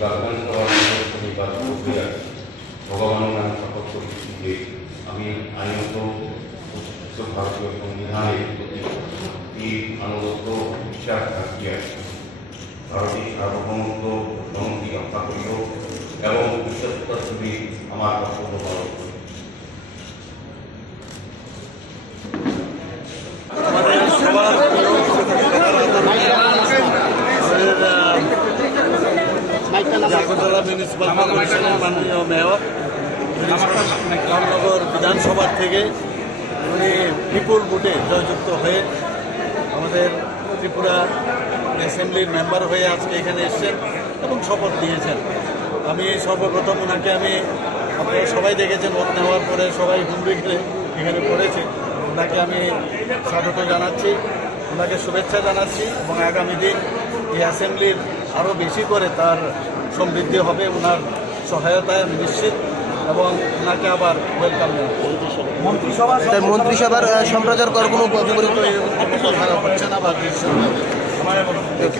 বা বিধানসভা নির্বাচন প্রক্রিয়া ভগবানের নামে শপথ করছি যে আমি আইনত ভারতীয় সংবিধানের প্রতি এই আনুগত্য বিশ্বাস রাখিয়া ভারতের সার্বভৌমত্ব সংহতি রক্ষা করিব এবং বিশ্বস্ততার সহিত আমার কর্তব্য পালন জাগরতলা মিউনিসিপাল কর্পোরেশনের মাননীয় মেয়র, রামনগর বিধানসভার থেকে উনি বিপুল ভোটে জয়যুক্ত হয়ে আমাদের ত্রিপুরা অ্যাসেম্বলির মেম্বার হয়ে আজকে এখানে এসেছেন এবং শপথ নিয়েছেন। আমি সর্বপ্রথম ওনাকে আমি, আপনারা সবাই দেখেছেন, ভোট নেওয়ার পরে সবাই হুমড়ি খেলে এখানে পড়েছে। ওনাকে আমি স্বাগত জানাচ্ছি, ওনাকে শুভেচ্ছা জানাচ্ছি এবং আগামী দিন এই অ্যাসেম্বলির আরও বেশি করে তার সমৃদ্ধি হবে ওনার সহায়তায় আমি নিশ্চিত এবং ওনাকে আবার ওয়েলকাম মন্ত্রিসভা তার মন্ত্রিসভার সম্প্রচার করার কোনো পরিকল্পনা হচ্ছে না বা